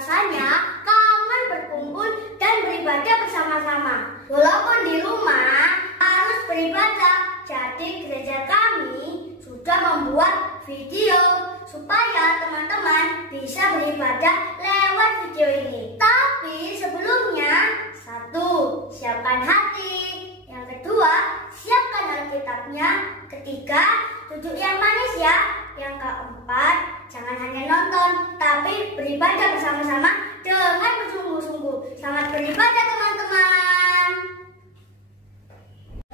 Rasanya kangen berkumpul dan beribadah bersama-sama. Walaupun di rumah harus beribadah, jadi gereja kami sudah membuat video supaya teman-teman bisa beribadah lewat video ini. Tapi sebelumnya, satu, siapkan hati. Yang kedua, siapkan Alkitabnya. Ketiga, duduk yang manis ya. Yang keempat, jangan hanya nonton, tapi beribadah bersama-sama dengan bersungguh-sungguh. Selamat beribadah teman-teman.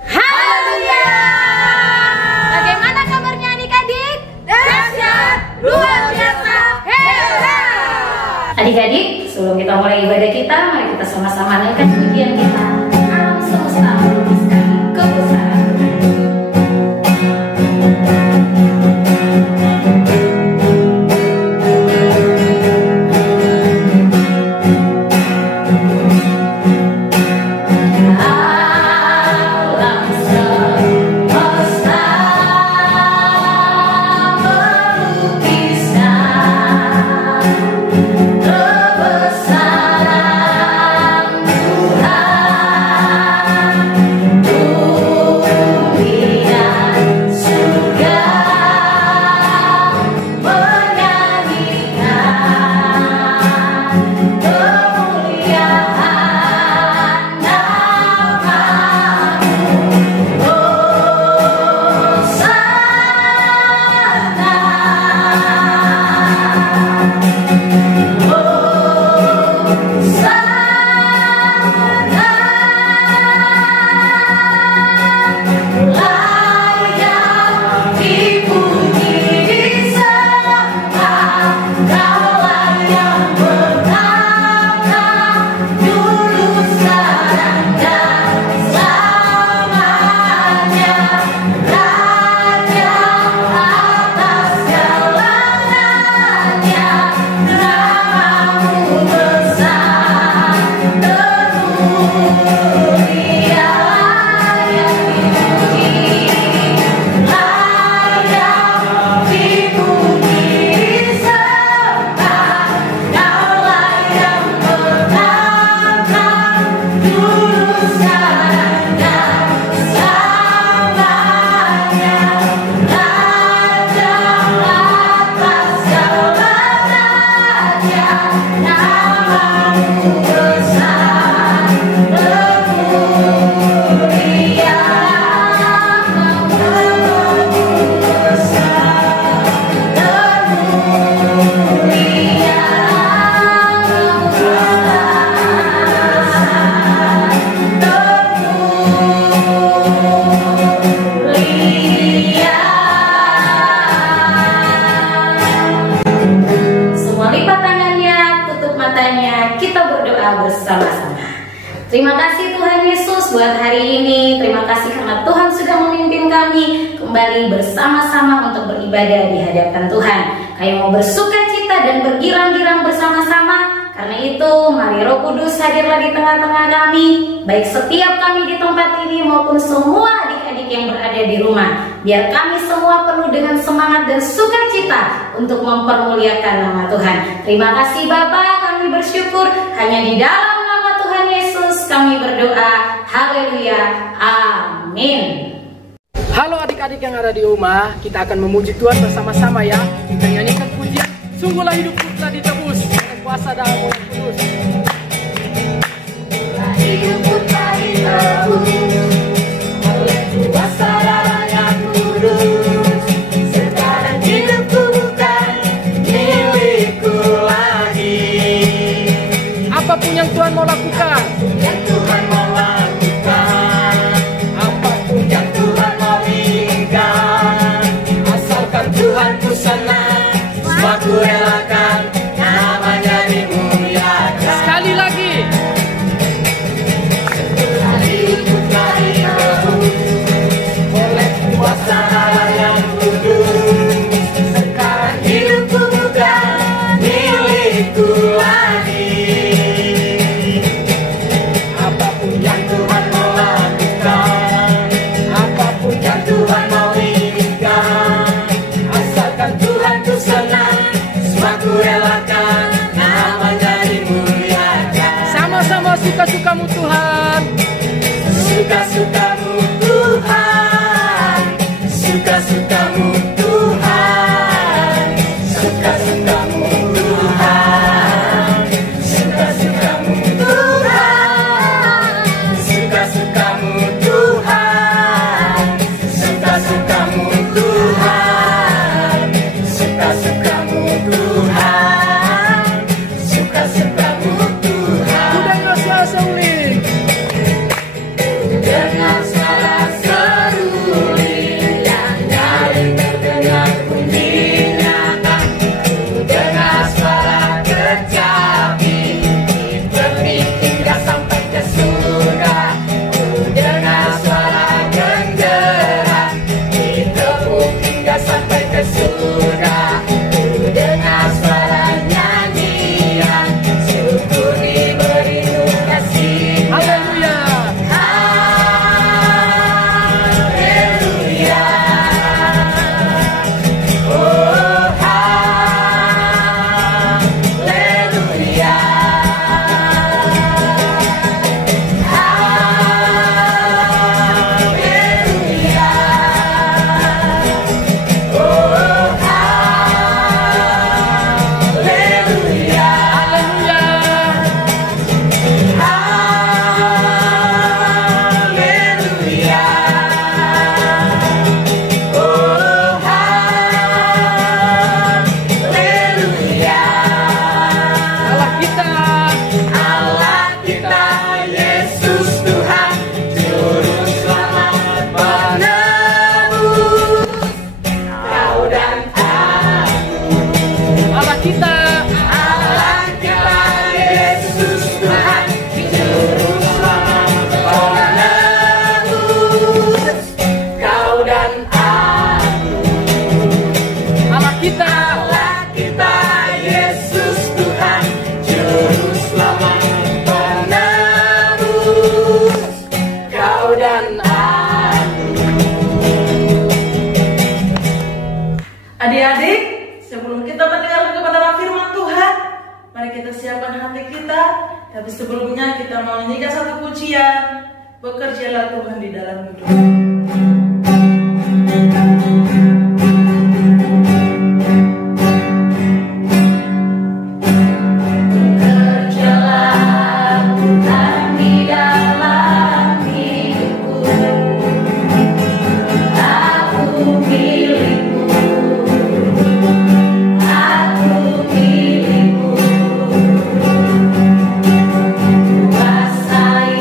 Haleluya! Bagaimana kabarnya adik-adik? Dahsyat, luar biasa, hebat! Adik-adik, sebelum kita mulai ibadah kita, mari kita sama-sama naikkan pujian kita. Alam semesta melukiskan kebesaran Tuhan. Terima kasih Tuhan Yesus buat hari ini. Terima kasih karena Tuhan sudah memimpin kami kembali bersama-sama untuk beribadah di hadapan Tuhan. Kami mau bersuka cita dan bergirang-girang bersama-sama. Karena itu mari Roh Kudus hadirlah di tengah-tengah kami, baik setiap kami di tempat ini maupun semua adik-adik yang berada di rumah. Biar kami semua penuh dengan semangat dan sukacita untuk mempermuliakan nama Tuhan. Terima kasih Bapa, kami bersyukur hanya di dalam kami berdoa. Haleluya. Amin. Halo adik-adik yang ada di rumah, kita akan memuji Tuhan bersama-sama ya. Kita nyanyikan pujian, sungguhlah hidupku telah ditebus oleh kuasa darah-Mu yang kudus. Hidupku telah ditebus oleh kuasa darah yang kudus. Sekarang hidupku bukan milikku lagi. Apapun yang Tuhan mau lakukan, ku relakan namanya dimuliakan. Sekali lagi. Hidupku telah ditebus oleh kuasa Allah yang kudus. Sekarang hidupku bukan milikku lagi. Apapun suka-sukamu Tuhan. Suka-sukamu Tuhan, suka-sukamu Tuhan, suka-sukamu Tuhan, suka-sukamu Tuhan, suka-sukamu Tuhan, suka-sukamu Tuhan, suka-sukamu Tuhan, suka-sukamu Tuhan. Dengan suara seruling, Dengan suara seruling yang nyaring terdengar bunyinya, dengan suara kecapi diterbit hingga sampai ke surga, dengan suara genderang ditepuk hingga sampai ke surga, dengan suara nyanyian syukur diberi kasih. haleluya. Haleluya. Oh, haleluya. Haleluya. Oh, haleluya. Haleluya. Haleluya. Oh, haleluya. Allah kita, Yesus Tuhan, Juru Selamat penebus kau dan aku. Allah kita, Yesus Tuhan, Juru Selamat penebus kau dan aku. Allah kita, Yesus Tuhan, Juru Selamat penebus kau dan aku. Adik-adik, sebelum kita mendengarkan kebenaran firman Tuhan, mari kita siapkan hati kita. Tapi sebelumnya kita mau nyanyikan satu pujian. Bekerjalah Tuhan di dalam hidup. Kerjalah Tuhan di dalam hidupku, aku milikmu, aku milikmu. Kuasai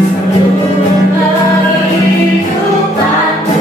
seluruh kehidupanku.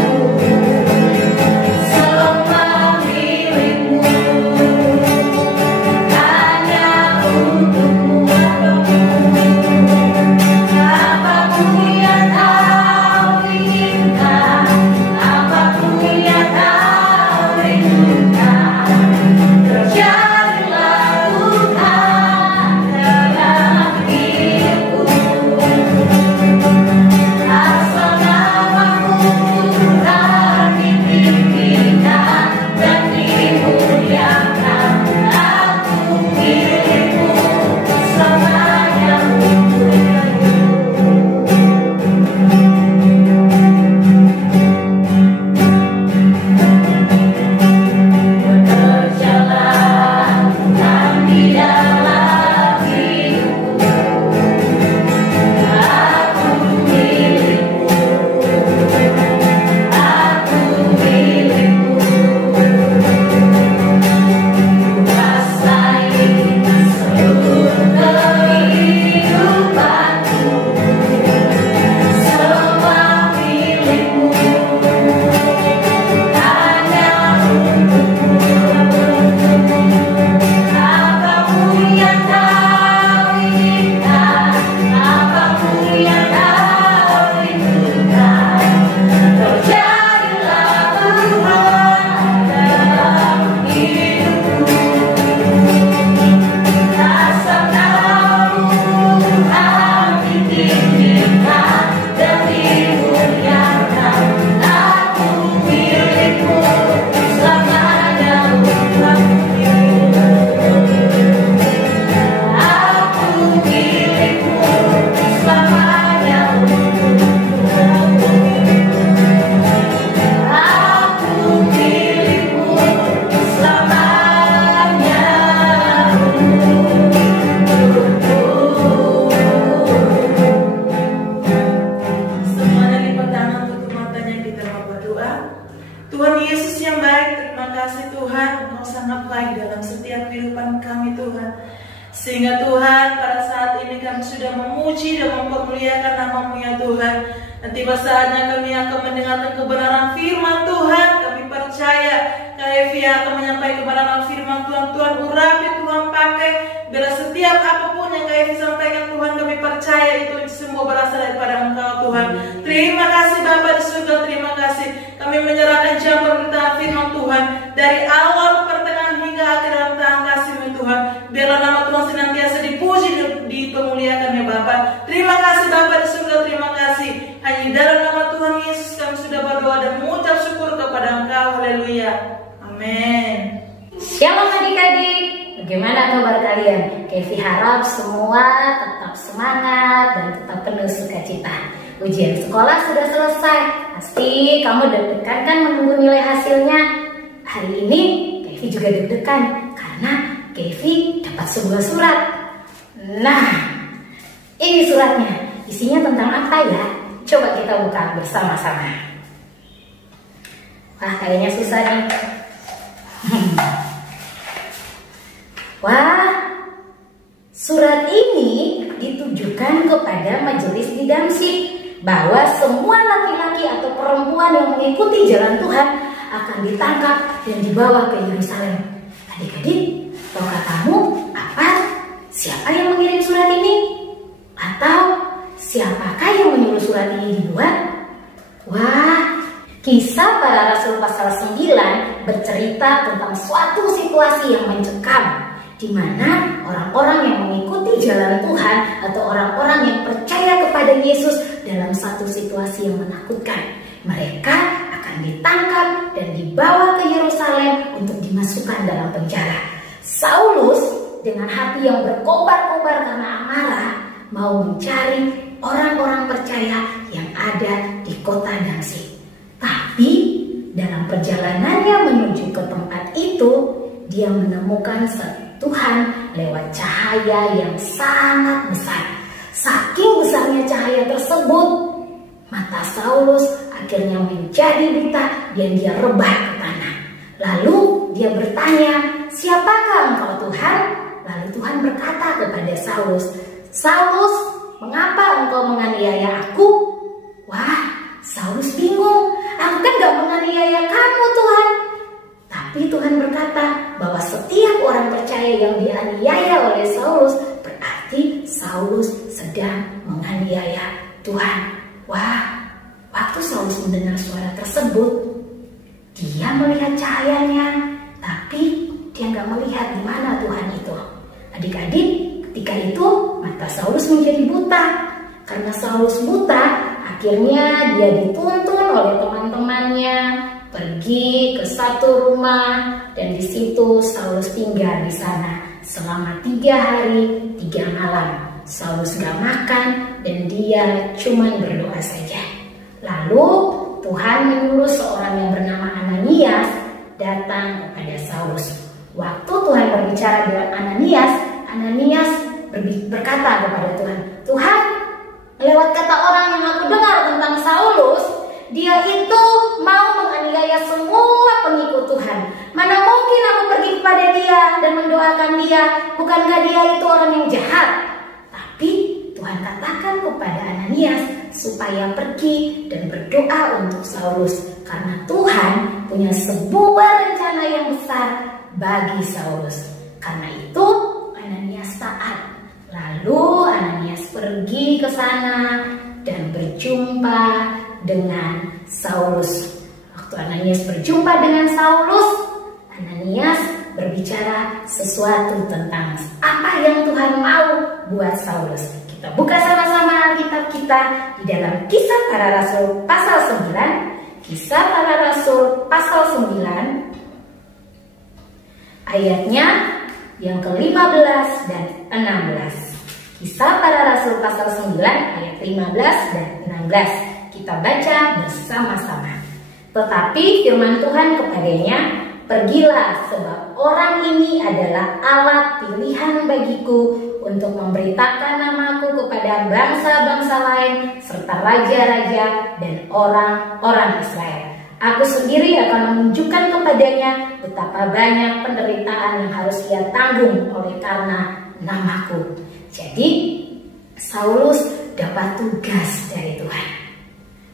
Sehingga Tuhan, pada saat ini kami sudah memuji dan mempermuliakan nama-Mu ya Tuhan. Dan tiba saatnya kami akan mendengarkan kebenaran firman Tuhan. Kami percaya Kak akan menyampaikan kebenaran firman Tuhan. Tuhan urapi, Tuhan pakai. Bila setiap apapun yang Kak sampaikan Tuhan, kami percaya itu semua berasal daripada Engkau Tuhan. Terima kasih Bapa di surga, terima kasih. Kami menyerahkan jam pemberitaan firman Tuhan dari awal, pertengahan hingga akhir dalam tangan kasih-Mu Tuhan. Biarlah nama Tuhan senantiasa dipuji dan dipermuliakan ya Bapa. Terima kasih Bapa di surga, terima kasih. Hanya di dalam nama Tuhan Yesus kami sudah berdoa dan mengucap syukur kepada Engkau. Haleluya. Amin. Shalom adik-adik, bagaimana kabar kalian? Kevi harap semua tetap semangat dan tetap penuh sukacita. Ujian sekolah sudah selesai, pasti kamu deg-degan kan menunggu nilai hasilnya. Hari ini Kevi juga deg-degan karena Kevi dapat sebuah surat. Nah, ini suratnya, isinya tentang apa ya? Coba kita buka bersama-sama. Wah, kayaknya susah nih. Wah, surat ini ditujukan kepada majelis di Damsyik bahwa semua laki-laki atau perempuan yang mengikuti jalan Tuhan akan ditangkap dan dibawa ke Yerusalem. Adik-adik, tahukah kamu apa? Siapa yang mengirim surat ini? Atau siapakah yang menyuruh surat ini dibuat? Wah, Kisah Para Rasul pasal 9 bercerita tentang suatu situasi yang mencekam, di mana orang-orang yang mengikuti jalan Tuhan atau orang-orang yang percaya kepada Yesus dalam satu situasi yang menakutkan. Mereka akan ditangkap dan dibawa ke Yerusalem untuk dimasukkan dalam penjara. Saulus dengan hati yang berkobar-kobar karena amarah mau mencari orang-orang percaya yang ada di kota Damsyik. Tapi dalam perjalanannya menuju ke tempat itu, dia menemukan Tuhan lewat cahaya yang sangat besar. Saking besarnya cahaya tersebut, mata Saulus akhirnya menjadi buta dan dia rebah ke tanah. Lalu dia bertanya, "Siapakah engkau Tuhan?" Lalu Tuhan berkata kepada Saulus, "Saulus, mengapa engkau menganiaya aku?" Wah, Saulus bingung. "Aku kan gak menganiaya kamu Tuhan." Tapi Tuhan berkata bahwa setiap orang percaya yang dianiaya oleh Saulus, berarti Saulus sedang menganiaya Tuhan. Wah, waktu Saulus mendengar suara tersebut, dia melihat cahayanya, tapi dia gak melihat di mana Tuhan itu. Adik-adik, ketika itu mata Saulus menjadi buta. Karena Saulus buta, akhirnya dia dituntun oleh teman-temannya pergi ke satu rumah, dan di situ Saulus tinggal di sana selama 3 hari 3 malam. Saulus gak makan dan dia cuma berdoa saja. Lalu Tuhan menyuruh seorang yang bernama Ananias datang kepada Saulus. Waktu Tuhan berbicara dengan Ananias, Ananias berkata kepada Tuhan, "Tuhan, lewat kata orang yang aku dengar tentang Saulus, dia itu mau menganiaya semua pengikut Tuhan. Mana mungkin aku pergi kepada dia dan mendoakan dia? Bukankah dia itu orang yang jahat?" Tapi Tuhan katakan kepada Ananias supaya pergi dan berdoa untuk Saulus, karena Tuhan punya sebuah rencana yang besar bagi Saulus. Karena itu Ananias taat. Lalu Ananias pergi ke sana dan berjumpa dengan Saulus. Waktu Ananias berjumpa dengan Saulus, Ananias berbicara sesuatu tentang apa yang Tuhan mau buat Saulus. Kita buka sama-sama Alkitab kita di dalam Kisah Para Rasul pasal 9. Kisah Para Rasul pasal 9 ayatnya yang ke-15 dan 16. Kisah Para Rasul pasal 9 ayat 15 dan 16. Kita baca bersama-sama. "Tetapi firman Tuhan kepadanya, pergilah, sebab orang ini adalah alat pilihan bagiku untuk memberitakan namaku kepada bangsa-bangsa lain serta raja-raja dan orang-orang Israel. Aku sendiri akan menunjukkan kepadanya betapa banyak penderitaan yang harus ia tanggung oleh karena namaku. Jadi Saulus dapat tugas dari Tuhan.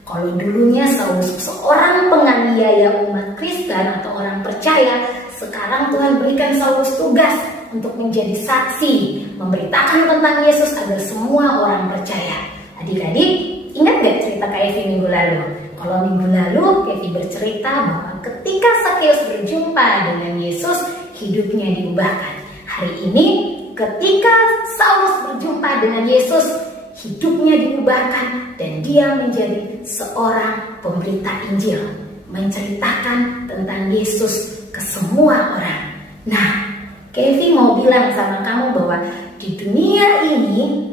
Kalau dulunya Saulus seorang penganiaya umat Kristen atau orang percaya, sekarang Tuhan berikan Saulus tugas untuk menjadi saksi, memberitakan tentang Yesus agar semua orang percaya. Adik-adik, ingat gak cerita Kak Evi minggu lalu? Kalau minggu lalu Evi bercerita bahwa ketika Sakeus berjumpa dengan Yesus, hidupnya diubahkan. Hari ini ketika Saulus berjumpa dengan Yesus, hidupnya diubahkan dan dia menjadi seorang pemberita Injil, menceritakan tentang Yesus ke semua orang. Nah, Kevi mau bilang sama kamu bahwa di dunia ini,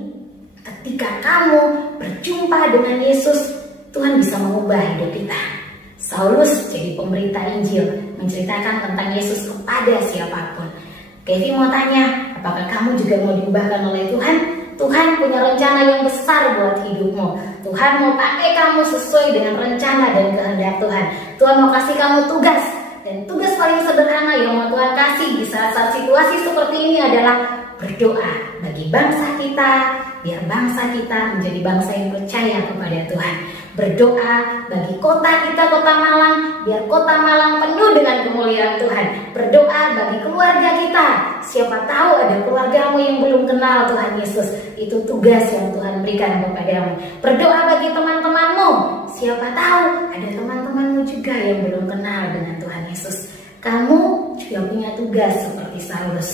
ketika kamu berjumpa dengan Yesus, Tuhan bisa mengubah hidup kita. Saulus jadi pemberita Injil, menceritakan tentang Yesus kepada siapapun. Kevi mau tanya, apakah kamu juga mau diubahkan oleh Tuhan? Tuhan punya rencana yang besar buat hidupmu. Tuhan mau pakai kamu sesuai dengan rencana dan kehendak Tuhan. Tuhan mau kasih kamu tugas. Dan tugas paling sederhana yang mau Tuhan kasih di saat-saat situasi seperti ini adalah berdoa bagi bangsa kita, biar bangsa kita menjadi bangsa yang percaya kepada Tuhan. Berdoa bagi kota kita, kota Malang, biar kota Malang penuh dengan kemuliaan Tuhan. Berdoa bagi keluarga kita. Siapa tahu ada keluargamu yang belum kenal Tuhan Yesus. Itu tugas yang Tuhan berikan kepadamu. Berdoa bagi teman-temanmu. Siapa tahu ada teman-temanmu juga yang belum kenal dengan Tuhan Yesus. Kamu juga punya tugas seperti Saulus.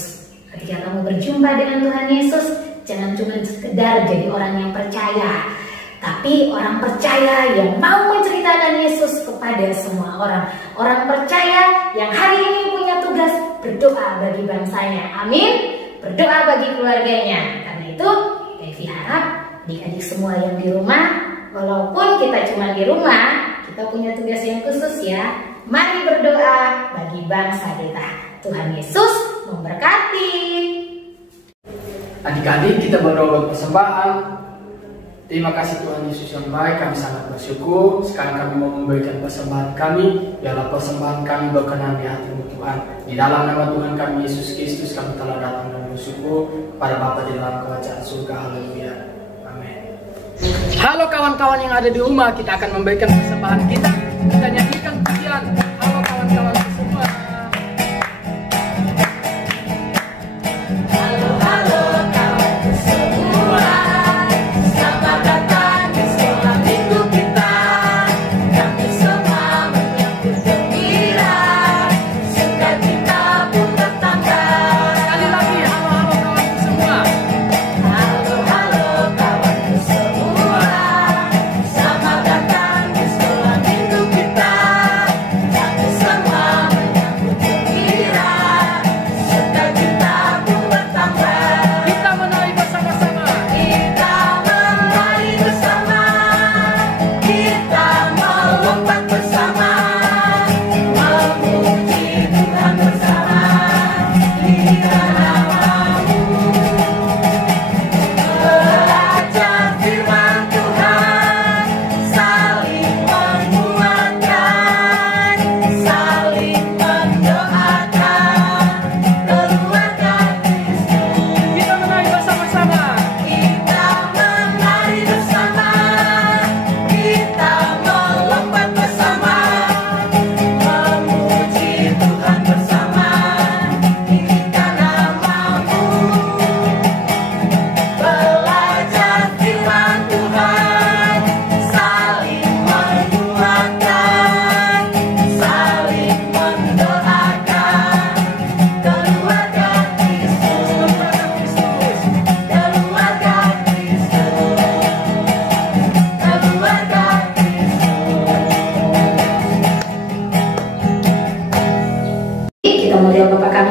Ketika kamu berjumpa dengan Tuhan Yesus, jangan cuma sekedar jadi orang yang percaya, tapi orang percaya yang mau menceritakan Yesus kepada semua orang. Orang percaya yang hari ini punya tugas berdoa bagi bangsanya. Amin. Berdoa bagi keluarganya. Karena itu, Evi harap adik-adik semua yang di rumah, walaupun kita cuma di rumah, kita punya tugas yang khusus ya. Mari berdoa bagi bangsa kita. Tuhan Yesus memberkati. Adik-adik, kita berdoa persembahan. Terima kasih Tuhan Yesus yang baik, kami sangat bersyukur. Sekarang kami mau memberikan persembahan kami. Biarlah persembahan kami berkenan di hati-Mu Tuhan. Di dalam nama Tuhan kami Yesus Kristus, kami telah datang dan bersyukur kepada Bapa di dalam kerajaan surga. Haleluya. Amin. Halo kawan-kawan yang ada di rumah, kita akan memberikan persembahan kita. Kita nyanyikan pujian. Halo kawan-kawan semua.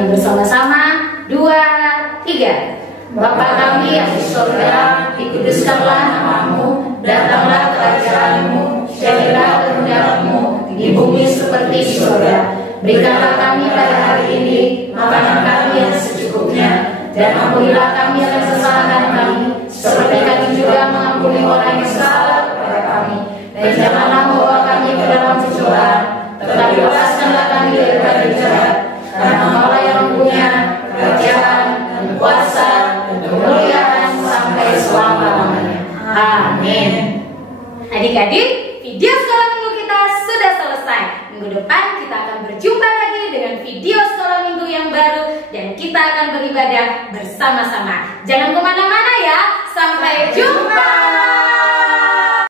Bersama-sama 2, 3. Bapa kami yang di surga, dikuduskanlah namamu, datanglah kerajaanmu, jadilah kehendakmu di bumi seperti di surga. Berikanlah kami pada hari ini makanan kami yang secukupnya, dan ampunilah kami akan kesalahan kami, seperti kami juga mengampuni orang yang salah kepada kami. Dan janganlah membawa kami ke dalam pencobaan, tetapi lepaskanlah kami daripada jahat. Karena Engkau yang punya kerajaan dan kuasa Amin. Adik-adik, video sekolah minggu kita sudah selesai. Minggu depan kita akan berjumpa lagi dengan video sekolah minggu yang baru dan kita akan beribadah bersama-sama. Jangan kemana-mana ya. Sampai jumpa.